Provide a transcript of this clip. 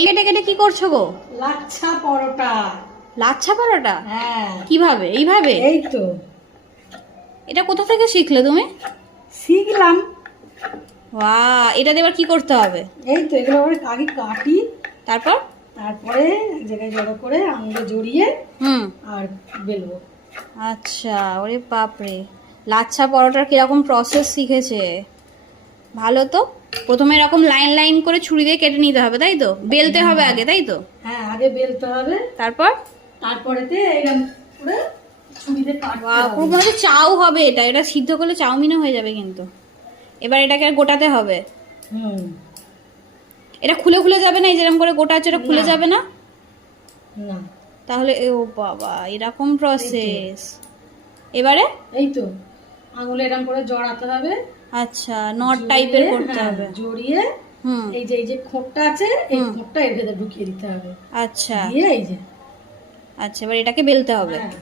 কেটে কেটে কি করছো গো? লাচ্ছা পরোটা। লাচ্ছা পরোটা? হ্যাঁ, কিভাবে? এইভাবে? এই তো এটা কোথা থেকে শিখলে তুমি? শিখলাম। বাহ, এটা দিয়ে এবার কি করতে হবে? এই তো এগুলো আগে কাটি, তারপর? তারপরে এক জায়গায় জড়ো করে আঙুলে জড়িয়ে হুম। আর বেলবো। আচ্ছা, ওরে বাপরে, লাচ্ছা পরোটার কিরকম প্রসেস শিখেছে। ভালো তো। প্রথমে এরকম লাইন লাইন করে ছুরি দিয়ে কেটে নিতে হবে, তাই তো? বেলতে হবে আগে, তাই তো? হ্যাঁ, আগে বেলতে হবে, তারপর? তারপরেতে এইরকম করে ছুরিতে কাটতে বাহ, পুরো হবে। মনে হচ্ছে চাউ হবে। এটা সিদ্ধ করলে চাউমিনও হয়ে যাবে কিন্তু। এবার এটাকে আর গোটাতে হবে। হুম। এটা খুলে খুলে যাবে না? এই যেরকম করে গোটা আছে, এটা খুলে না। যাবে না? না, তাহলে ও বাবা, এরকম প্রসেস। এবারে? এই তো আঙুলে এরকম করে জড়াতে হবে। আচ্ছা, নট জড়িয়ে, টাইপের করতে হ্যাঁ, হবে। জড়িয়ে হুম। এই যে খোঁপটা আছে, এই হুম। খোঁপটা এর ভেতরে ঢুকিয়ে দিতে হবে। আচ্ছা দিয়ে এই যে, আচ্ছা, এবার এটাকে বেলতে হবে। হ্যাঁ।